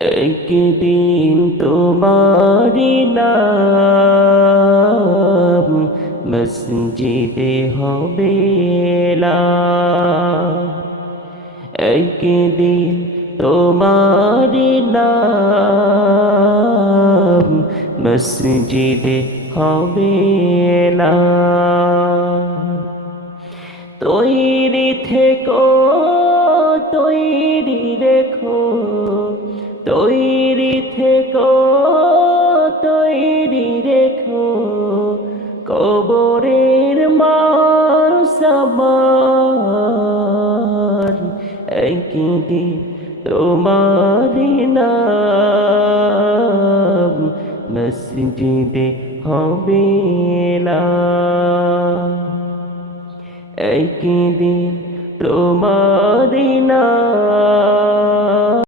একদিন তোমারি নাম মসজিদে হবে একদিন তোমারি নাম মসজিদে হবে তৈরি থেকো তৈরি রেখো। তৈরি থেকো, তৈরি রেখো। কবরের মার সমান একদিন তোমারি নাম মসজিদে হবে একদিন তোমারি নাম